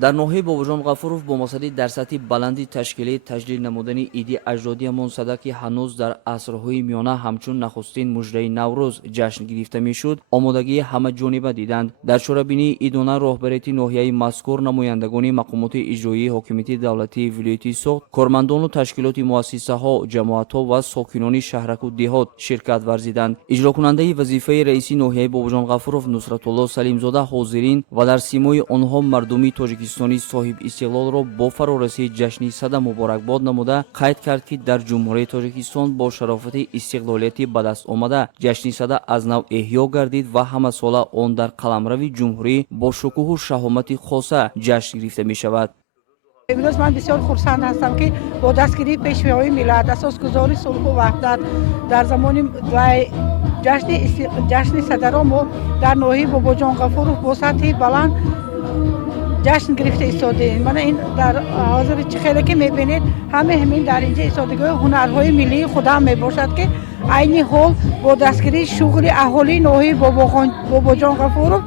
در ناحیه باباجان غفورов با مسئله در سطح بلندی تشکیلی تجلیل نمودن ایدی اجدادیمان صدا که هنوز در عصرهای میانه همچون نخستین مژده نوروز جشن گرفته میشد آمادگی همه جانبه دیدند. در شورابینی ایدانه راهبریت ناحیه مذکور نمایندگان مقامات اجرایی حاکمیت دولتی ولایت سوخت کارمندان و تشکیلات مؤسسه ها جماعت ها و ساکنان شهرک و دهات شرکت ورزیدند. اجرا کننده وظیفه رئیس ناحیه باباجان غفورov نصرت الله سلیمزاده حاضرین و در سیمای آنها مردمی تاجیکستانی صاحب استقلال را با فرارسی جشن صدا مبارکباد نموده قید کرد که در جمهوری تاجیکستان با شرافت استقلالیت به دست آمده جشن صدا از نو احیا گردید و همه ساله آن در قلمرو جمهوری با شکوه و شهامت خاصه جشن گرفته می شود. امروز من بسیار خرسند هستم که با دستگیری پیشواهای ملت اساسگذاری صلح و وحدت در زمان جشن صدا را ما در ناحیه باباجان غفورov با سطح بلند جشن گرفته ایستادیم. من این در حاضر خیلی که میبینید همین در اینجا ایستادگی هنرهای ملی خودم میباشد که عین حال با دستگیری شغل اهالی ناحیه باباجان غفورov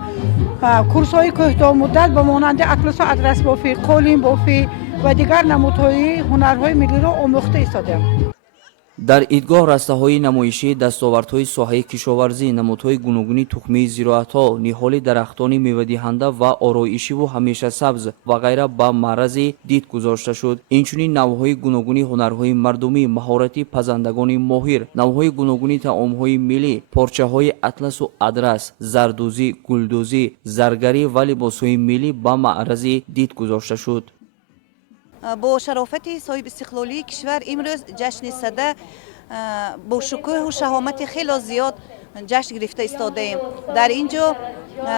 کورس های کوتاه مدت به مانند اطلس و ادرس بافی، قالین بافی و دیگر نمودهای هنرهای ملی را آموخته ایستادیم. در ایدگاه رسته های نمایشی دستاوردهای ساحه کشاورزی نمودهای گوناگونی تخمی زراعت‌ها نهال درختان میوه‌دهنده و آرایشی و همیشه سبز و غیره با معرض دید گذاشته شد. اینچنین نوعهای گوناگونی هنرهای مردمی مهارتی پزندگان ماهر نوعهای گوناگونی طعامهای ملی پارچه‌های اطلس و ادرس زردوزی گلدوزی زرگری و لباسهای ملی با معرض دید گذاشته شد. با شرافت صاحب استقلالی کشور امروز جشن صدا با شکوه و شهامت خیلی زیاد جشن گرفته ایستاده ایم. در اینجا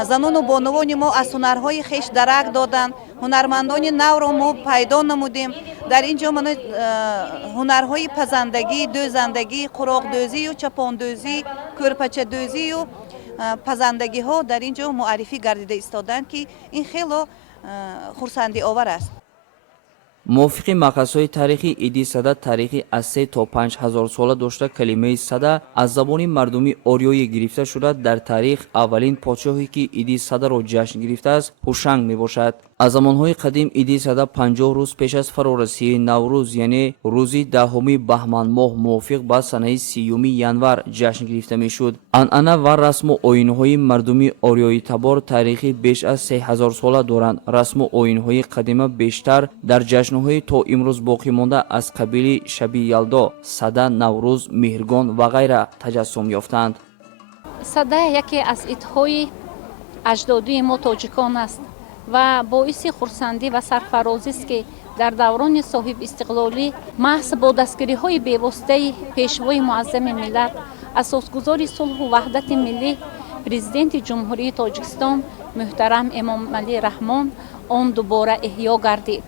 زنان و بانوان ما از هنرهای خویش درک دادند، هنرمندان نو را ما پیدا نمودیم. در اینجا من هنرهای پزندگی، دوزندگی، قراق دوزی و چپان دوزی، کرپچه دوزی و پزندگی ها در اینجا معرفی گردیده ایستادند که این خیلی خرسندی آور است. موافق مقصدهای تاریخی ایدی صدا تاریخی از 3 تا 5000 ساله داشته کلمه صدا از زبان مردمی آریایی گرفته شده در تاریخ اولین پادشاهی که ایدی صدا را جشن گرفته است هوشنگ می باشد. از زمانهای قدیم ایدی صدا 50 روز پیش از فرارسی نوروز یعنی روزی دهمی بهمن ماه موافق با سنه 30 ینور جشن گرفته می شد. عنعنه و رسم و آیین‌های مردمی آریایی تبار تاریخی بیش از 3000 ساله دارند. رسم و آیین‌های قدیمی بیشتر در جشن‌های تا امروز باقی مانده از قبیل شب یلدا، صدا، نوروز، مهرگان و غیره تجسم یافتند. صدا یکی از ایدهای اجدادی ما تاجیکان است و باعث خرسندی و سرفرازی است که در دوران صاحب استقلالی محض با دستگیری‌های بی‌واسطه پیشوای معظم ملت اساسگذار صلح و وحدت ملی پرزیدنت جمهوری تاجیکستان محترم امام علی رحمان آن دوباره احیا گردید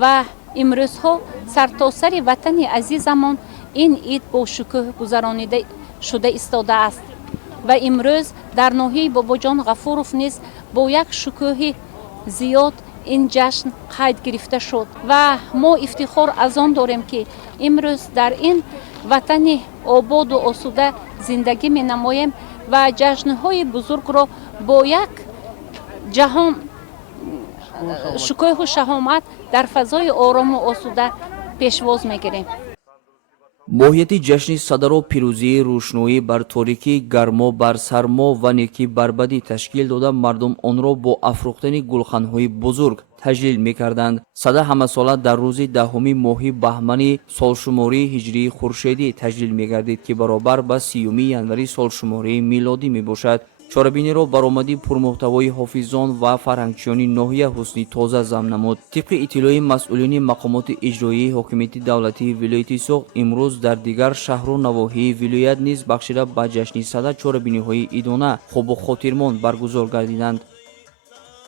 و امروزها سرتاسر وطن عزیزمان این عید با شکوه گذرانیده شده ایستاده است و امروز در ناحیه باباجان غفورov نیز با یک شکوه زیاد این جشن قید گرفته شد و ما افتخار از آن داریم که امروز در این وطن آباد و آسوده زندگی می نماییم و جشن‌های بزرگ را با یک جهان شکوه و شهامت در فضای آرام و آسوده پیشواز میگیریم. ماهیت جشن صدا را پیروزی روشنایی بر تاریکی، گرما بر سرما و نیکی بر بدی تشکیل داده مردم آن را با افروختن گلخانهای بزرگ تجلیل می‌کردند. صدا همه ساله در روز دهمی ماه بهمن سالشماری هجری خورشیدی تجلیل می‌گردید که برابر با 30 ینوری سالشماری میلادی میباشد. چاربینی را برآمدی پرمحتوای حافظان و فرهنگچیان ناحیه حسنی تازه ضم نمود. طبق اطلاع مسئولین مقامات اجرایی حاکمیت دولتی ولایت سوخت امروز در دیگر شهر و نواحی ولایت نیز بخشیده به جشن صدا چاربینی‌های ایدانه خوب و خاطرمان برگزار گردیدند.